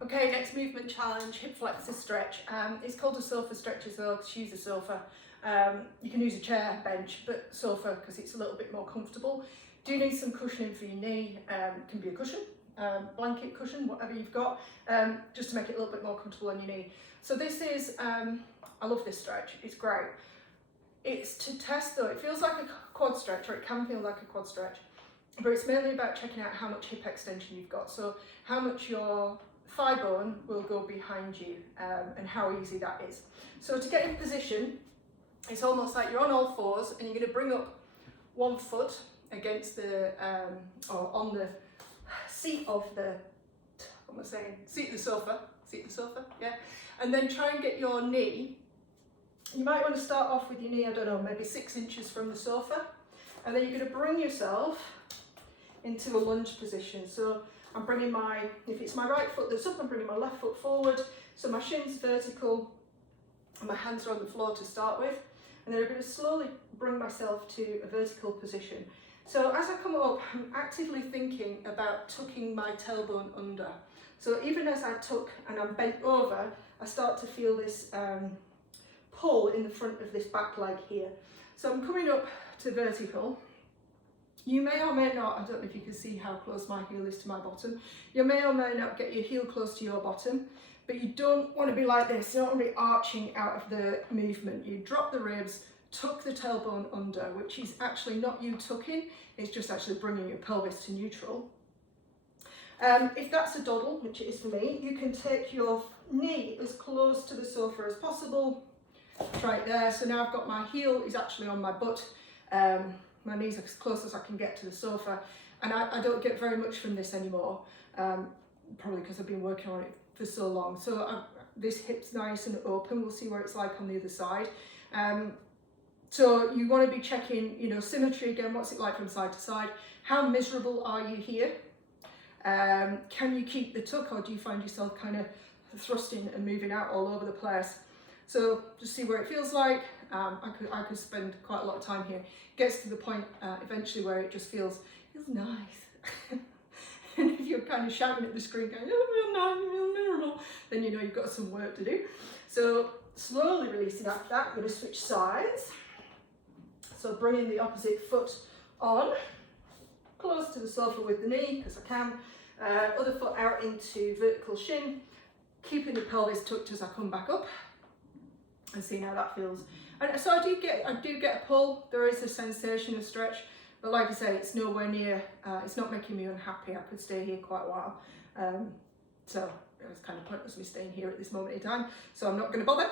Okay, next movement challenge, hip flexor stretch. It's called a sofa stretch as well, because you use a sofa. You can use a chair, bench, but sofa because it's a little bit more comfortable. Do need some cushioning for your knee. It can be a cushion, blanket cushion, whatever you've got, just to make it a little bit more comfortable on your knee. So this is, I love this stretch, it's great. It's to test though, it feels like a quad stretch, or it can feel like a quad stretch, but it's mainly about checking out how much hip extension you've got. So how much your thigh bone will go behind you, and how easy that is. So to get in position, it's almost like you're on all fours and you're going to bring up one foot against the, or on the seat of the, what am I saying? Seat of the sofa, yeah. And then try and get your knee, you might want to start off with your knee, I don't know, maybe 6 inches from the sofa. And then you're going to bring yourself into a lunge position. So I'm bringing my, if it's my right foot that's up, I'm bringing my left foot forward. So my shin's vertical and my hands are on the floor to start with. And then I'm going to slowly bring myself to a vertical position. So as I come up, I'm actively thinking about tucking my tailbone under. So even as I tuck and I'm bent over, I start to feel this pull in the front of this back leg here. So I'm coming up to vertical. You may or may not, I don't know if you can see how close my heel is to my bottom. You may or may not get your heel close to your bottom, but you don't want to be like this. You don't want to be arching out of the movement. You drop the ribs, tuck the tailbone under, which is actually not you tucking, it's just actually bringing your pelvis to neutral. If that's a doddle, which it is for me, you can take your knee as close to the sofa as possible, right there. So now I've got my heel is actually on my butt. My knees are as close as I can get to the sofa, and I don't get very much from this anymore, probably because I've been working on it for so long. So this hip's nice and open. We'll see what it's like on the other side. So you want to be checking, you know, symmetry again. What's it like from side to side? How miserable are you here? Can you keep the tuck, or do you find yourself kind of thrusting and moving out all over the place? So just see where it feels like. I could spend quite a lot of time here. Gets to the point eventually where it just feels nice. And if you're kind of shouting at the screen going, oh, I feel miserable, then you know you've got some work to do. So slowly releasing after that, I'm going to switch sides. So bringing the opposite foot on, close to the sofa with the knee, because I can. Other foot out into vertical shin, keeping the pelvis tucked as I come back up, and seeing how that feels. And so I do get a pull. There is a sensation of stretch, but like I say, it's nowhere near, it's not making me unhappy. I could stay here quite a while. So it was kind of pointless me staying here at this moment in time, so I'm not going to bother.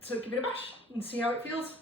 So give it a bash and see how it feels.